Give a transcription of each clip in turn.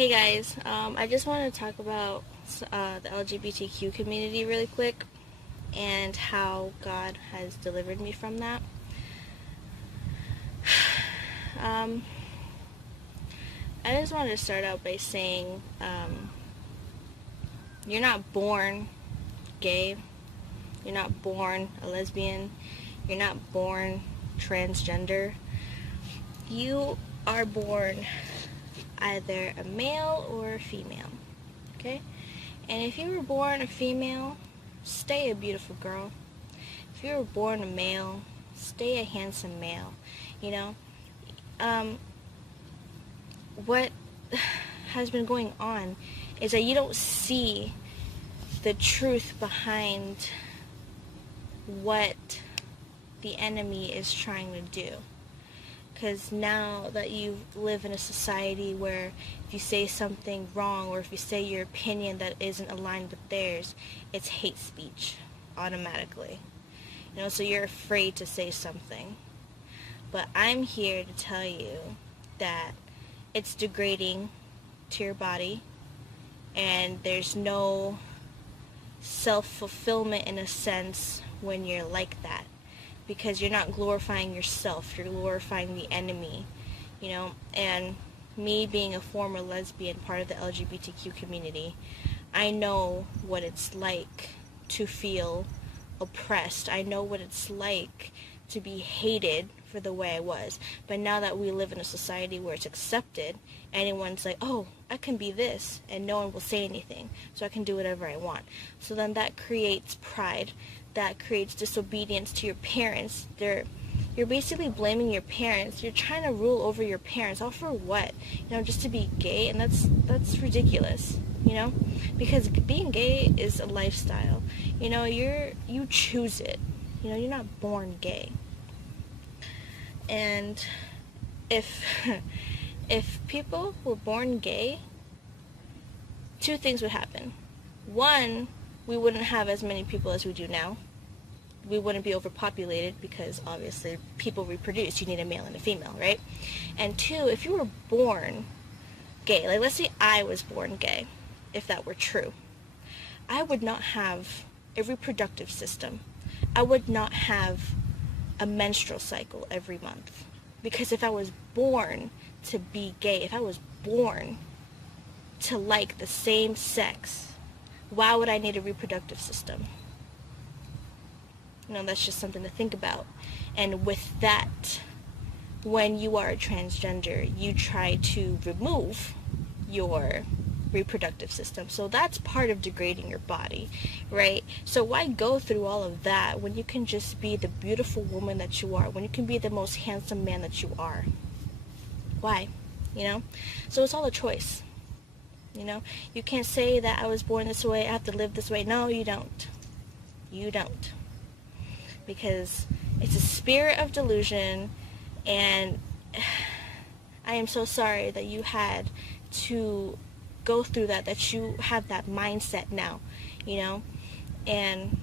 Hey guys, I just want to talk about the LGBTQ community really quick and how God has delivered me from that. Um, I just wanted to start out by saying you're not born gay, you're not born a lesbian, you're not born transgender. You are born either a male or a female, okay? And if you were born a female, stay a beautiful girl. If you were born a male, stay a handsome male, you know? What has been going on is that you don't see the truth behind what the enemy is trying to do. Because now that you live in a society where if you say something wrong or if you say your opinion that isn't aligned with theirs, it's hate speech automatically. You know, so you're afraid to say something. But I'm here to tell you that it's degrading to your body, and there's no self-fulfillment in a sense when you're like that, because you're not glorifying yourself, you're glorifying the enemy, you know. And me being a former lesbian, part of the LGBTQ community, I know what it's like to feel oppressed. I know what it's like to be hated for the way I was. But now that we live in a society where it's accepted, anyone's like, oh, I can be this, and no one will say anything, so I can do whatever I want. So then that creates pride, that creates disobedience to your parents. You're basically blaming your parents. You're trying to rule over your parents, all for what? You know, just to be gay, and that's ridiculous, you know? Because being gay is a lifestyle. You know, you choose it. You know, you're not born gay. And if people were born gay, two things would happen. One, we wouldn't have as many people as we do now. We wouldn't be overpopulated because obviously people reproduce. You need a male and a female, right? And two, if you were born gay, like let's say I was born gay, if that were true, I would not have a reproductive system. I would not have a menstrual cycle every month. Because if I was born to be gay, if I was born to like the same sex, why would I need a reproductive system? You know, that's just something to think about. And with that, when you are a transgender, you try to remove your reproductive system. So that's part of degrading your body, right? So why go through all of that when you can just be the beautiful woman that you are, when you can be the most handsome man that you are? Why? You know? So it's all a choice. You know? You can't say that I was born this way, I have to live this way. No, you don't. You don't. Because it's a spirit of delusion, and I am so sorry that you had to go through that you have that mindset now, you know. And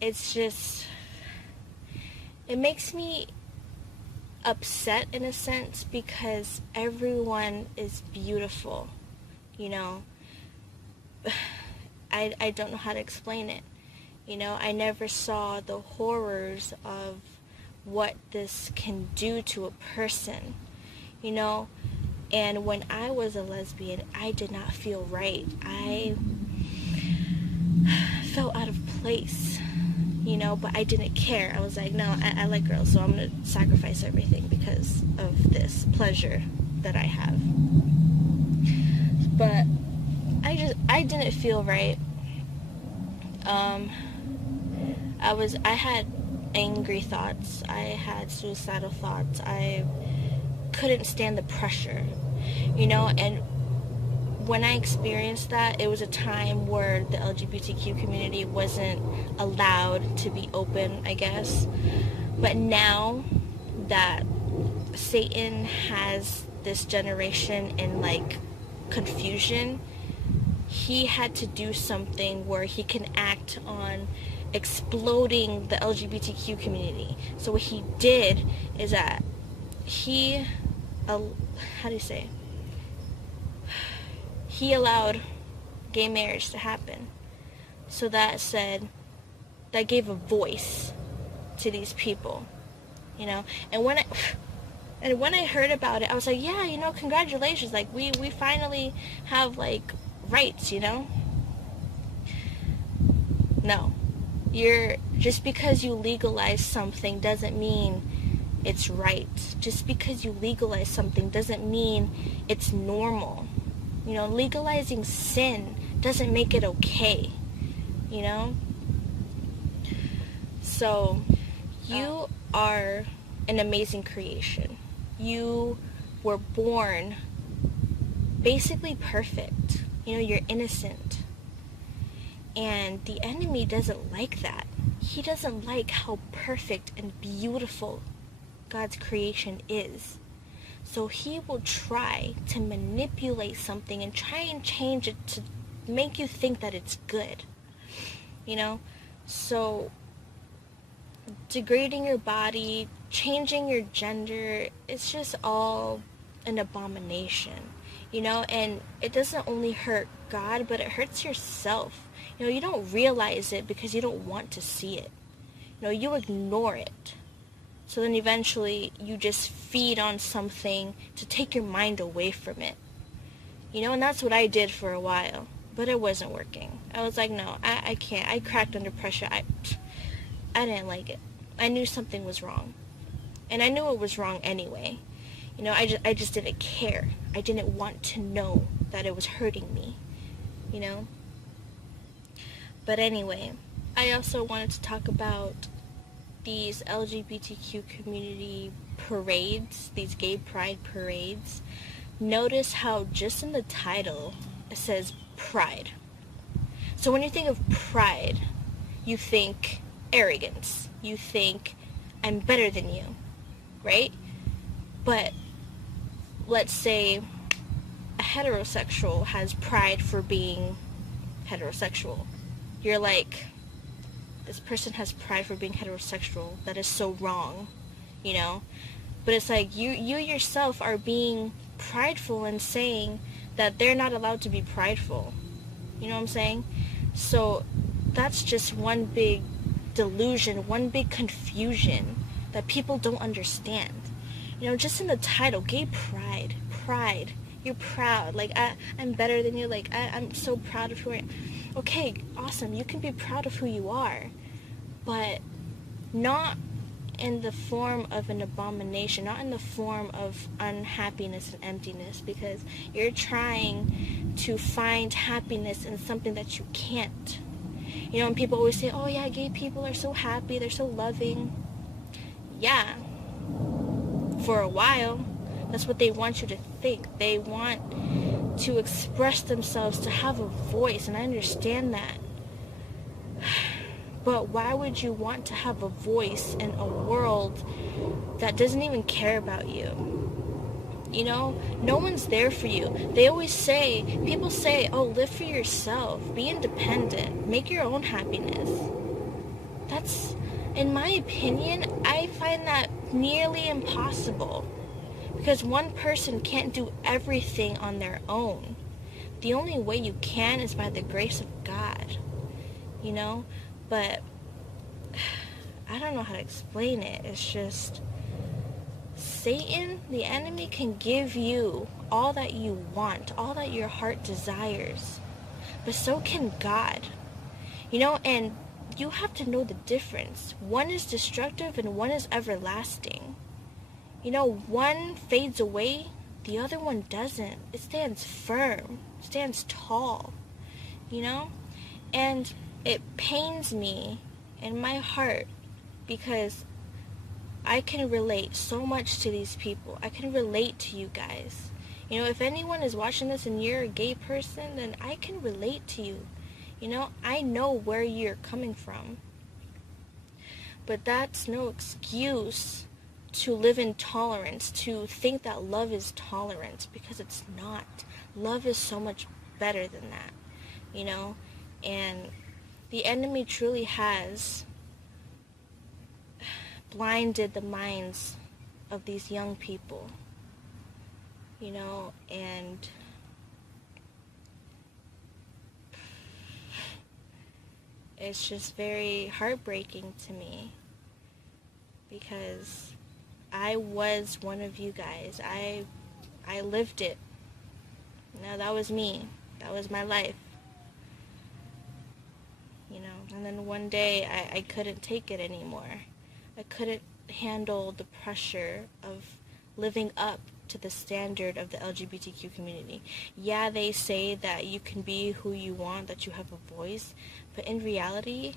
it's just, it makes me upset in a sense, because everyone is beautiful, you know. I don't know how to explain it, you know. I never saw the horrors of what this can do to a person, you know. And when I was a lesbian, I did not feel right. I felt out of place, you know, but I didn't care. I was like, no, I like girls, so I'm going to sacrifice everything because of this pleasure that I have. But I didn't feel right. I had angry thoughts. I had suicidal thoughts. I couldn't stand the pressure, you know. And when I experienced that, it was a time where the LGBTQ community wasn't allowed to be open, I guess. But now that Satan has this generation in like confusion, he had to do something where he can act on exploding the LGBTQ community. So what he did is that he how do you say, he allowed gay marriage to happen. So that gave a voice to these people, you know. And when I heard about it, I was like, yeah, you know, congratulations, like we finally have like rights, you know. No, just because you legalize something doesn't mean it's right. Just because you legalize something doesn't mean it's normal. You know, legalizing sin doesn't make it okay, you know? So, you are an amazing creation. You were born basically perfect. You know, you're innocent. And the enemy doesn't like that. He doesn't like how perfect and beautiful God's creation is. So he will try to manipulate something and try and change it to make you think that it's good. You know? So degrading your body, changing your gender, it's just all an abomination. You know, and it doesn't only hurt God, but it hurts yourself. You know, you don't realize it because you don't want to see it. You know, you ignore it. So then eventually you just feed on something to take your mind away from it. You know, and that's what I did for a while. But it wasn't working. I was like, no, I can't. I cracked under pressure. I didn't like it. I knew something was wrong. And I knew it was wrong anyway. You know, I just didn't care. I didn't want to know that it was hurting me. You know? But anyway, I also wanted to talk about these LGBTQ community parades, these gay pride parades. Notice how just in the title it says pride. So when you think of pride, you think arrogance. You think I'm better than you, right? But let's say a heterosexual has pride for being heterosexual. You're like, this person has pride for being heterosexual. That is so wrong, you know? But it's like you yourself are being prideful and saying that they're not allowed to be prideful. You know what I'm saying? So that's just one big delusion, one big confusion that people don't understand. You know, just in the title, gay pride. You're proud. Like, I'm better than you. Like, I'm so proud of who I am. Okay, awesome. You can be proud of who you are. But not in the form of an abomination, not in the form of unhappiness and emptiness, because you're trying to find happiness in something that you can't. You know, and people always say, oh yeah, gay people are so happy, they're so loving. Yeah, for a while. That's what they want you to think. They want to express themselves, to have a voice, and I understand that. But why would you want to have a voice in a world that doesn't even care about you? You know, no one's there for you. They always say, people say, oh, live for yourself, be independent, make your own happiness. That's, in my opinion, I find that nearly impossible. Because one person can't do everything on their own. The only way you can is by the grace of God. You know? But I don't know how to explain it. It's just Satan, the enemy, can give you all that you want, all that your heart desires. But so can God. You know, and you have to know the difference. One is destructive and one is everlasting. You know, one fades away, the other one doesn't. It stands firm, stands tall, you know? And it pains me in my heart because I can relate so much to these people. I can relate to you guys. You know, if anyone is watching this and you're a gay person, then I can relate to you. You know, I know where you're coming from. But that's no excuse to live in tolerance, to think that love is tolerance, because it's not. Love is so much better than that, you know? And the enemy truly has blinded the minds of these young people. and it's just very heartbreaking to me because I was one of you guys. I lived it. That was me. That was my life. And then one day I couldn't take it anymore. I couldn't handle the pressure of living up to the standard of the LGBTQ community. Yeah, they say that you can be who you want, that you have a voice, but in reality,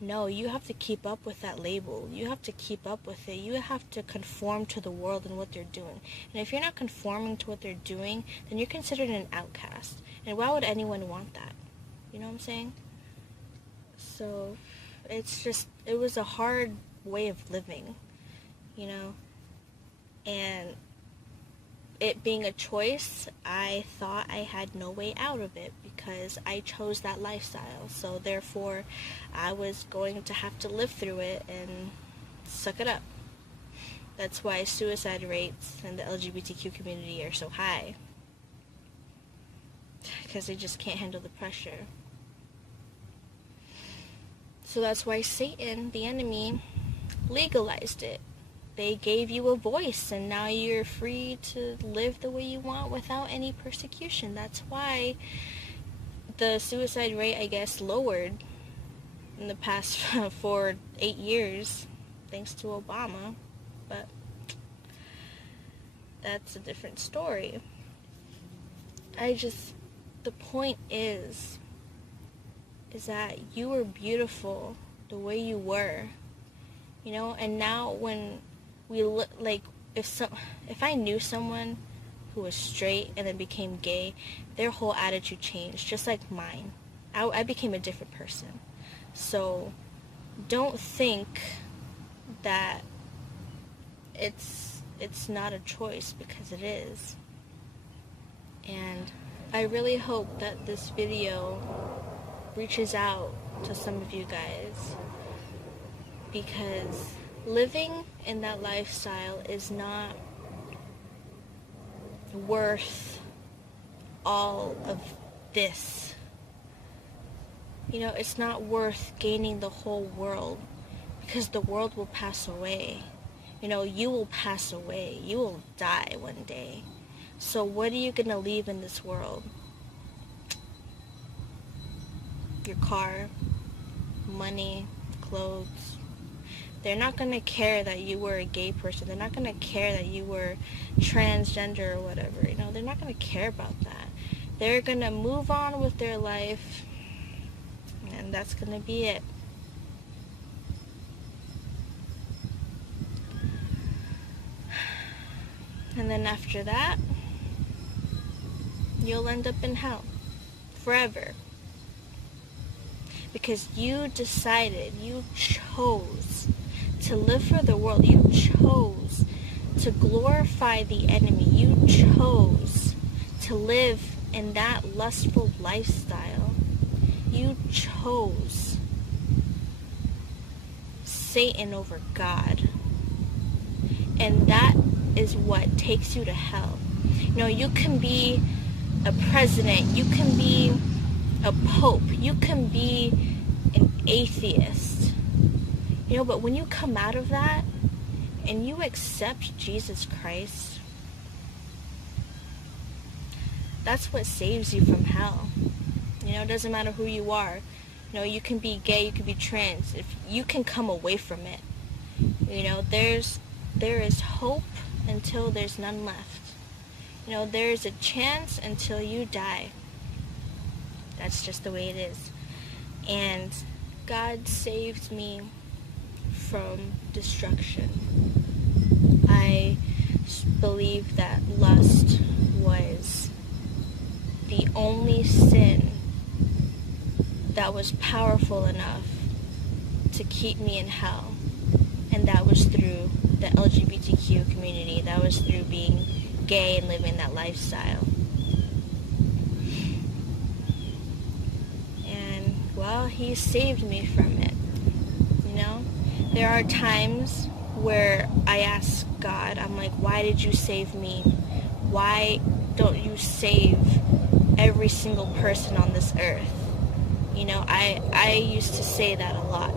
no, you have to keep up with that label. You have to keep up with it. You have to conform to the world and what they're doing. And if you're not conforming to what they're doing, then you're considered an outcast. And why would anyone want that? You know what I'm saying? So, it was a hard way of living, and it being a choice, I thought I had no way out of it because I chose that lifestyle. So therefore, I was going to have to live through it and suck it up. That's why suicide rates in the LGBTQ community are so high, because they just can't handle the pressure. So that's why Satan, the enemy, legalized it. They gave you a voice, and now you're free to live the way you want without any persecution. That's why the suicide rate, I guess, lowered in the past 8 years, thanks to Obama. But that's a different story. The point is that you were beautiful the way you were, and now when we look, like, if I knew someone who was straight and then became gay, their whole attitude changed, just like mine. I became a different person. So don't think that it's not a choice, because it is. And I really hope that this video reaches out to some of you guys, because living in that lifestyle is not worth all of this. It's not worth gaining the whole world, because the world will pass away. You will pass away. You will die one day. So what are you going to leave in this world? Your car, money, clothes. They're not going to care that you were a gay person. They're not going to care that you were transgender or whatever. They're not going to care about that. They're going to move on with their life, and that's going to be it. And then after that, you'll end up in hell forever. Because you decided, you chose to live for the world. You chose to glorify the enemy. You chose to live in that lustful lifestyle. You chose Satan over God. And that is what takes you to hell. You can be a president, you can be a pope, you can be an atheist, but when you come out of that and you accept Jesus Christ, that's what saves you from hell. It doesn't matter who you are. You can be gay, you can be trans. If you can come away from it, there is hope until there's none left. There is a chance until you die. That's just the way it is. And God saved me from destruction. I believe that lust was the only sin that was powerful enough to keep me in hell. And that was through the LGBTQ community. That was through being gay and living that lifestyle. And, well, He saved me from it. There are times where I ask God, I'm like, why did you save me? Why don't you save every single person on this earth? You know, I used to say that a lot,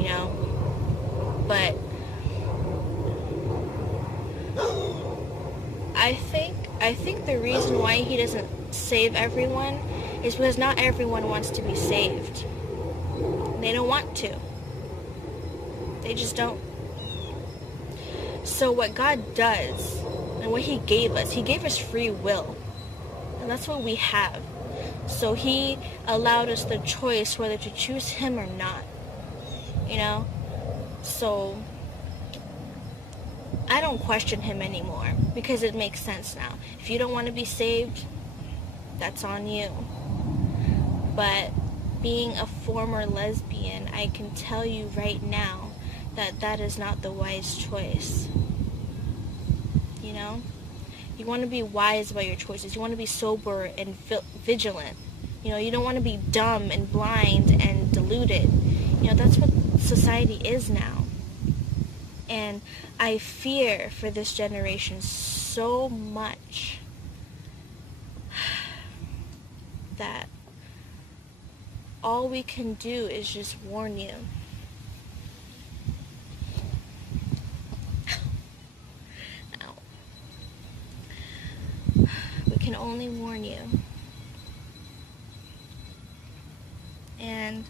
you know, but I think the reason why he doesn't save everyone is because not everyone wants to be saved. They don't want to. They just don't. So what God does, and what he gave us free will. And that's what we have. So he allowed us the choice whether to choose him or not. You know? So I don't question him anymore because it makes sense now. If you don't want to be saved, that's on you. But being a former lesbian, I can tell you right now that that is not the wise choice. You know? You want to be wise about your choices. You want to be sober and vigilant. You know, you don't want to be dumb and blind and deluded. You know, that's what society is now. And I fear for this generation so much that all we can do is just warn you. We can only warn you. And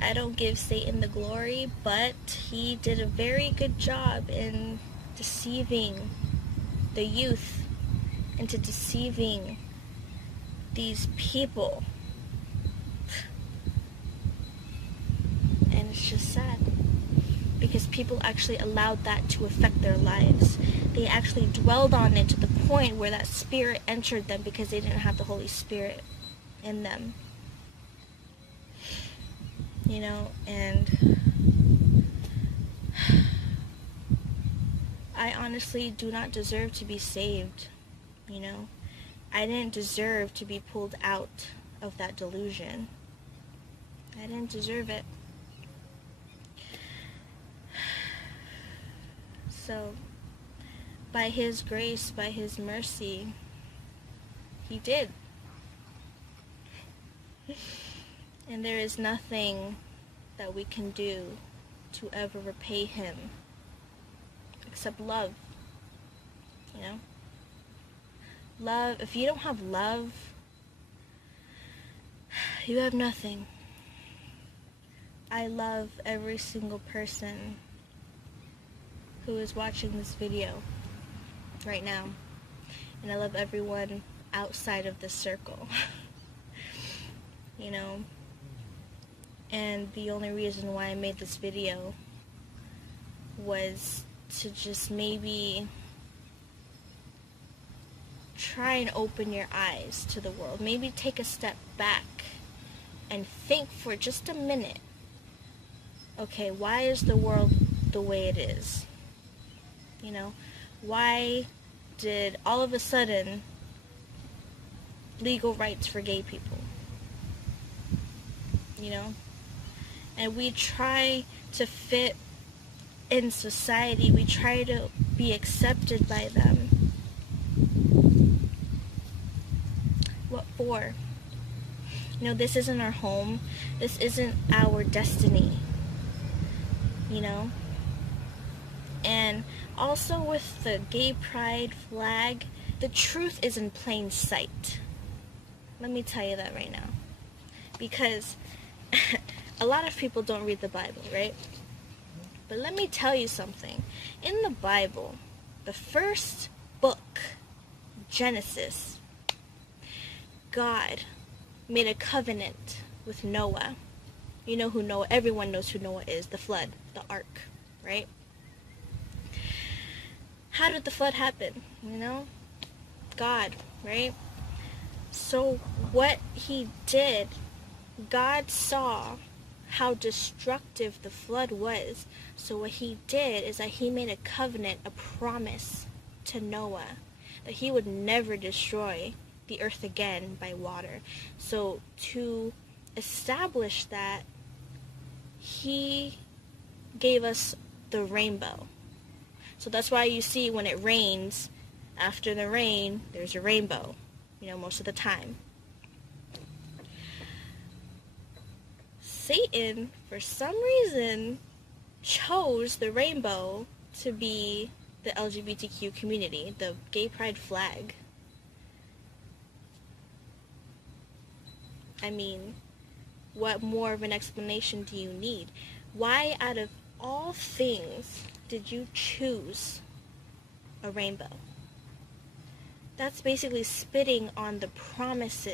I don't give Satan the glory, but he did a very good job in deceiving the youth, into deceiving these people. And it's just sad, because people actually allowed that to affect their lives. They actually dwelled on it to the point where that spirit entered them because they didn't have the Holy Spirit in them. You know, and I honestly do not deserve to be saved, you know. I didn't deserve to be pulled out of that delusion. I didn't deserve it. So, by his grace, by his mercy, he did. And there is nothing that we can do to ever repay him except love. You know? Love. If you don't have love, you have nothing. I love every single person who is watching this video right now. And I love everyone outside of this circle. You know? And the only reason why I made this video was to just maybe try and open your eyes to the world. Maybe take a step back and think for just a minute. Okay, why is the world the way it is? You know, why did all of a sudden legal rights for gay people? You know? And we try to fit in society. We try to be accepted by them. What for? You know, this isn't our home. This isn't our destiny. You know? And also with the gay pride flag, the truth is in plain sight. Let me tell you that right now. Because a lot of people don't read the Bible, right? But let me tell you something. In the Bible, the first book, Genesis, God made a covenant with Noah. You know who Noah, everyone knows who Noah is, the flood, the ark, right? How did the flood happen? You know? God, right? So what he did, God saw how destructive the flood was. So what he did is that he made a covenant, a promise to Noah that he would never destroy the earth again by water. So to establish that, he gave us the rainbow. So that's why you see when it rains, after the rain, there's a rainbow, most of the time. Satan, for some reason, chose the rainbow to be the LGBTQ community, the gay pride flag. I mean, what more of an explanation do you need? Why, out of all things, did you choose a rainbow? That's basically spitting on the promise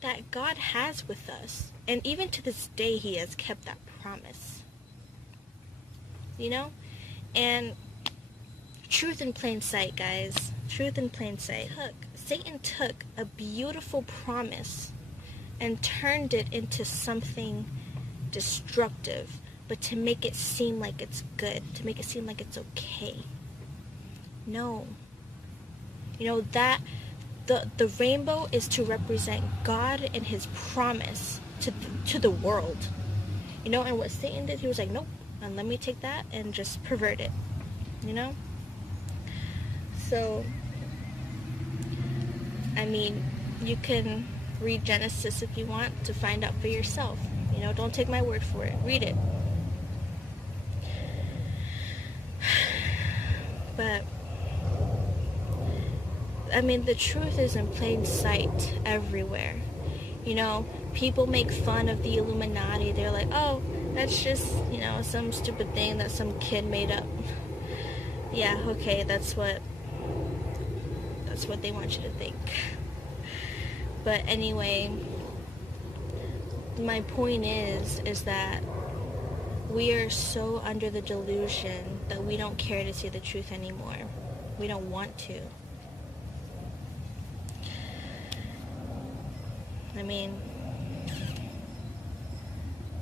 that God has with us. And even to this day, he has kept that promise. And truth in plain sight, guys. Truth in plain sight. Satan took a beautiful promise and turned it into something destructive, but to make it seem like it's good, to make it seem like it's okay. No. That the rainbow is to represent God and his promise to the world. And what Satan did, he was like, nope, and let me take that and just pervert it. So, I mean, you can read Genesis if you want to find out for yourself. Don't take my word for it. Read it. But, I mean, the truth is in plain sight everywhere. People make fun of the Illuminati. They're like, oh, that's just, some stupid thing that some kid made up. Yeah, okay, that's what they want you to think. But anyway, my point is that we are so under the delusion that we don't care to see the truth anymore. We don't want to. I mean,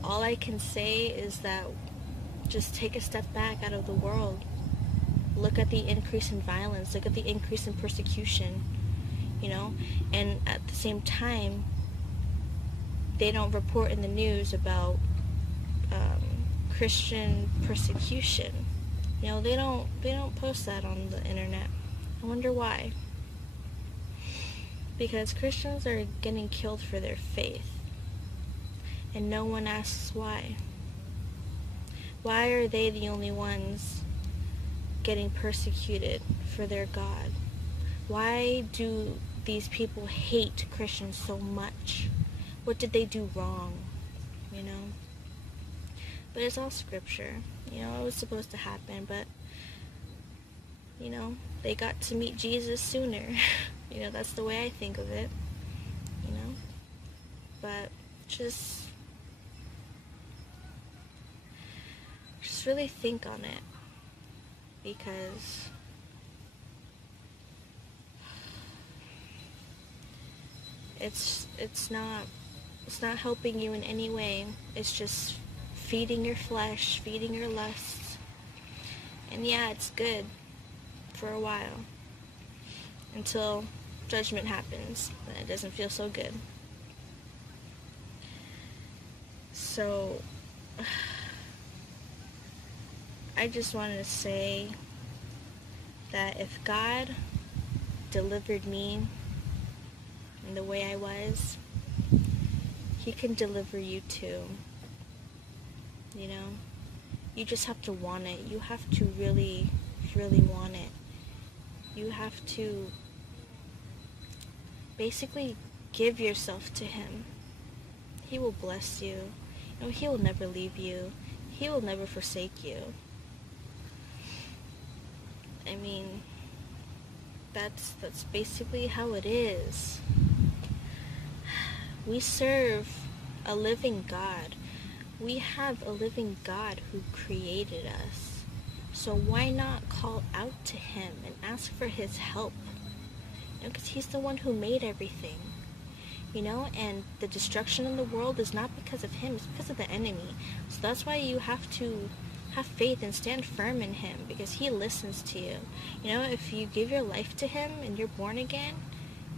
all I can say is that just take a step back out of the world. Look at the increase in violence. Look at the increase in persecution. And at the same time, they don't report in the news about Christian persecution. They don't post that on the internet. I wonder why. Because Christians are getting killed for their faith, and no one asks why. Why are they the only ones getting persecuted for their God? Why do these people hate Christians so much? What did they do wrong? But it's all scripture. It was supposed to happen, but they got to meet Jesus sooner. That's the way I think of it. But just really think on it, because it's not helping you in any way. It's just feeding your flesh, feeding your lusts. And yeah, it's good for a while, until judgment happens, and it doesn't feel so good. So I just wanted to say that if God delivered me in the way I was, he can deliver you too. You just have to want it. You have to really, really want it. You have to basically give yourself to him. He will bless you. He will never leave you. He will never forsake you. I mean, that's basically how it is. We serve a living God. We have a living God who created us. So why not call out to him and ask for his help? Because he's the one who made everything. And the destruction in the world is not because of him, it's because of the enemy. So that's why you have to have faith and stand firm in him, because he listens to you. If you give your life to him and you're born again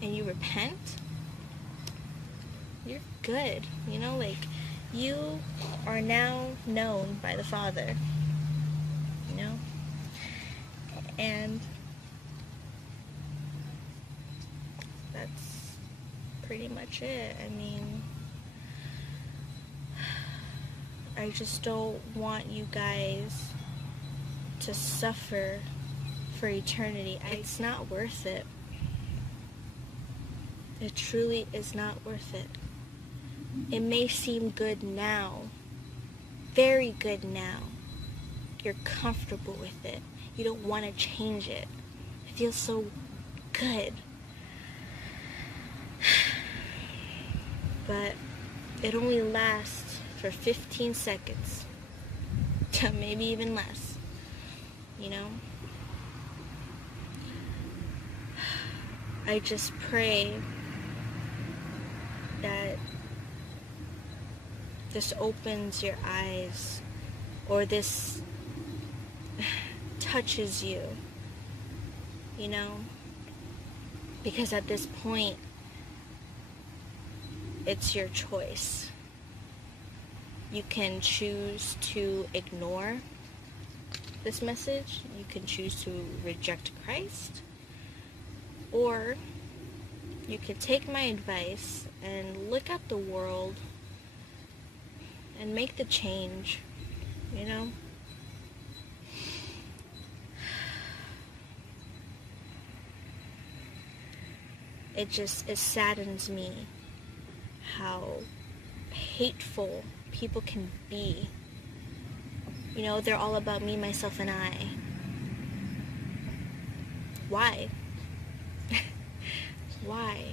and you repent, you're good. You are now known by the Father, you know? And that's pretty much it. I mean, I just don't want you guys to suffer for eternity. It's not worth it. It truly is not worth it. It may seem good now, very good now. You're comfortable with it. You don't want to change it. It feels so good. But it only lasts for 15 seconds. Maybe even less. You know? I just pray that this opens your eyes, or this touches you, you know? Because at this point, it's your choice. You can choose to ignore this message. You can choose to reject Christ. Or you can take my advice and look at the world and make the change, you know? It saddens me how hateful people can be. You know, they're all about me, myself, and I. Why? Why?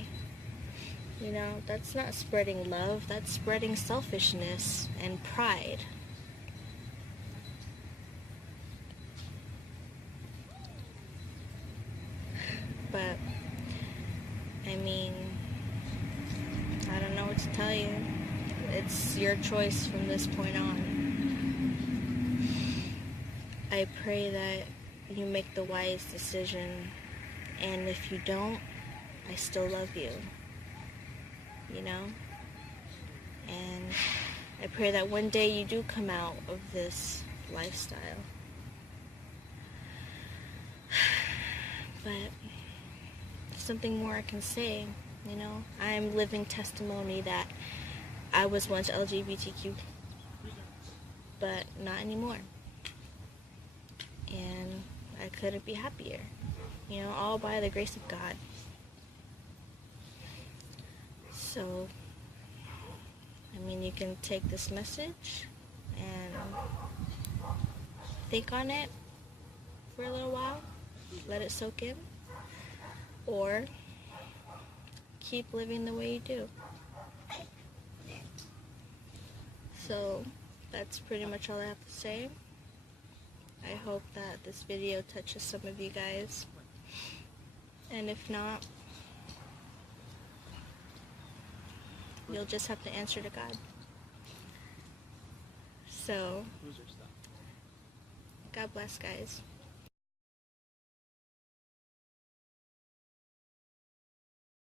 You know, that's not spreading love, that's spreading selfishness and pride. But, I mean, I don't know what to tell you. It's your choice from this point on. I pray that you make the wise decision, and if you don't, I still love you, you know? And I pray that one day you do come out of this lifestyle. But there's something more I can say, you know? I'm living testimony that I was once LGBTQ, but not anymore. And I couldn't be happier, you know, all by the grace of God. So, I mean, you can take this message and think on it for a little while, let it soak in, or keep living the way you do. So, that's pretty much all I have to say. I hope that this video touches some of you guys, and if not, you'll just have to answer to God. So, God bless, guys.